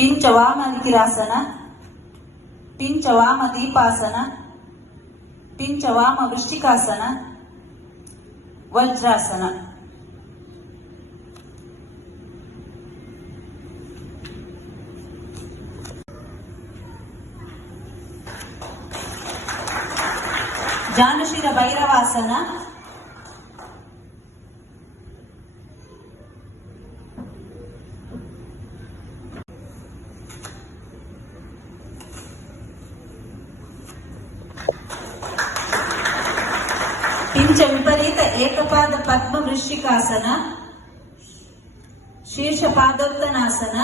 ಪಿಂಚವಾಮಲಿಕಿರಾಸನ ಪಿಂಚವಾಮ ದೀಪಾಸನ ಪಿಂಚವಾಮ ವೃಷ್ಟಿಕಾಸನ ವಜ್ರಾಸನ ಜಾನುಶಿರ ಭೈರವಾಸನ కించ విపరీత ఏకపాద పద్మ వృష్టికాసన శీర్ష పాదోత్తనాసన